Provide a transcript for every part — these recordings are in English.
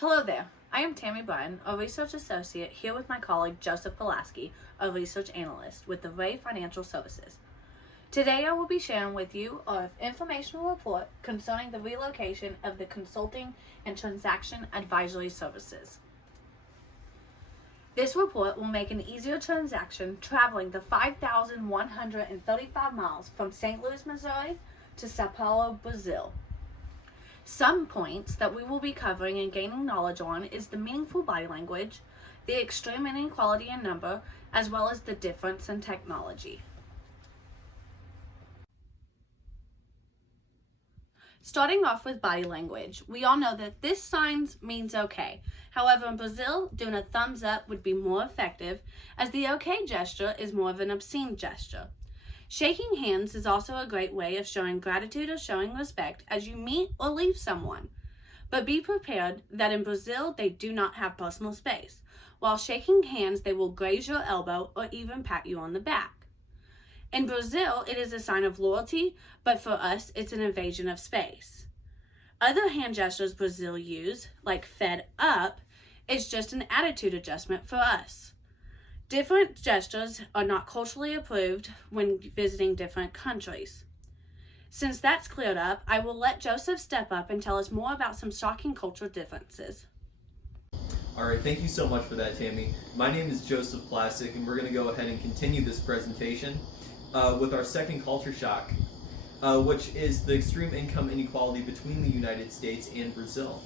Hello there, I am Tammy Bryan, a research associate here with my colleague Joseph Pulaski, a research analyst with the Ray Financial Services. Today I will be sharing with you an informational report concerning the relocation of the consulting and transaction advisory services. This report will make an easier transaction traveling the 5,135 miles from St. Louis, Missouri to Sao Paulo, Brazil. Some points that we will be covering and gaining knowledge on is the meaningful body language, the extreme inequality in number, as well as the difference in technology. Starting off with body language, we all know that this sign means okay. However, in Brazil, doing a thumbs up would be more effective, as the okay gesture is more of an obscene gesture. Shaking hands is also a great way of showing gratitude or showing respect as you meet or leave someone. But be prepared that in Brazil, they do not have personal space. While shaking hands, they will graze your elbow or even pat you on the back. In Brazil, it is a sign of loyalty, but for us, it's an invasion of space. Other hand gestures Brazil use, like fed up, is just an attitude adjustment for us. Different gestures are not culturally approved when visiting different countries. Since that's cleared up, I will let Joseph step up and tell us more about some shocking cultural differences. All right, thank you so much for that, Tammy. My name is Joseph Plastic, and we're going to go ahead and continue this presentation with our second culture shock, which is the extreme income inequality between the United States and Brazil.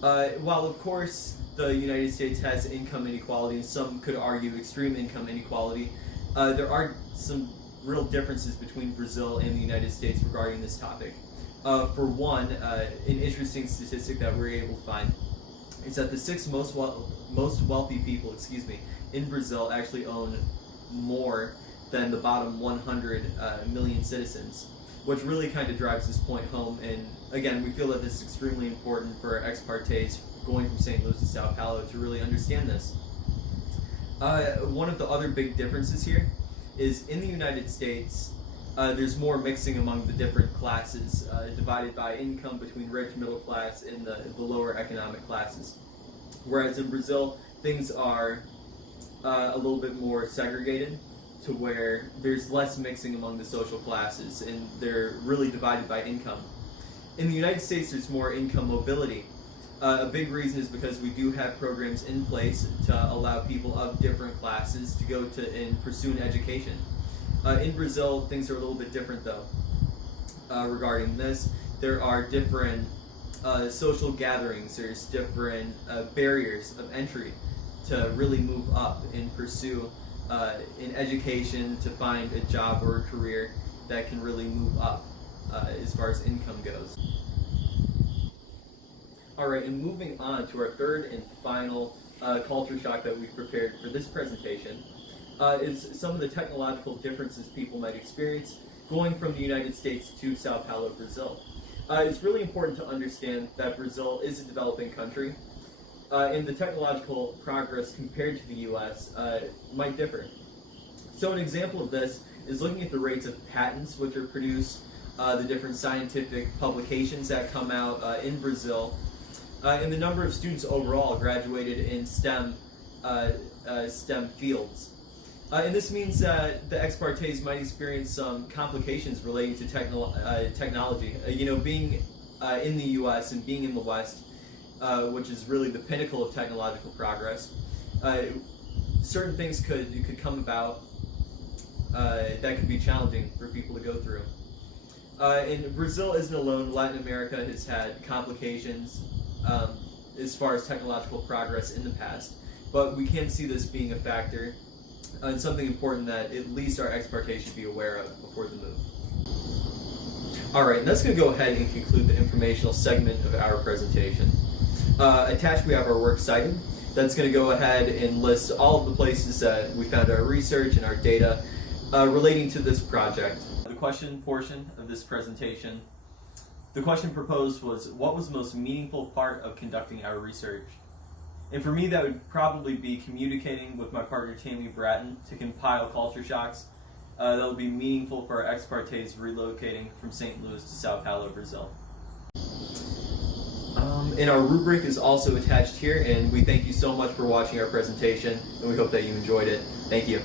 While, of course, the United States has income inequality, and some could argue extreme income inequality, there are some real differences between Brazil and the United States regarding this topic. For one, an interesting statistic that we're able to find is that the six most wealthy people, in Brazil actually own more than the bottom 100 million citizens, which really kind of drives this point home. And again, we feel that this is extremely important for our ex partes going from St. Louis to Sao Paulo to really understand this. One of the other big differences here is in the United States, there's more mixing among the different classes, divided by income between rich, middle class, and the lower economic classes. Whereas in Brazil, things are a little bit more segregated, to where there's less mixing among the social classes, and they're really divided by income. In the United States, there's more income mobility. A big reason is because we do have programs in place to allow people of different classes to go to and pursue an education. In Brazil, things are a little bit different though. Regarding this, there are different social gatherings, there's different barriers of entry to really move up and pursue in education, to find a job or a career that can really move up as far as income goes. Alright, and moving on to our third and final culture shock that we've prepared for this presentation is some of the technological differences people might experience going from the United States to Sao Paulo, Brazil. It's really important to understand that Brazil is a developing country, and the technological progress compared to the US might differ. So an example of this is looking at the rates of patents which are produced, the different scientific publications that come out in Brazil, and the number of students overall graduated in STEM fields. And this means that the ex partes might experience some complications relating to technology. Being in the US and being in the West, which is really the pinnacle of technological progress, certain things could come about that could be challenging for people to go through. And Brazil isn't alone. Latin America has had complications as far as technological progress in the past, but we can see this being a factor and something important that at least our ex partes should be aware of before the move. Alright, and that's going to go ahead and conclude the informational segment of our presentation. Attached we have our works cited. That's going to go ahead and list all of the places that we found our research and our data relating to this project. The question portion of this presentation, the question proposed was, what was the most meaningful part of conducting our research? And for me, that would probably be communicating with my partner Tammy Bratton to compile culture shocks that will be meaningful for our ex partes relocating from St. Louis to Sao Paulo, Brazil. And our rubric is also attached here, and we thank you so much for watching our presentation, and we hope that you enjoyed it. Thank you.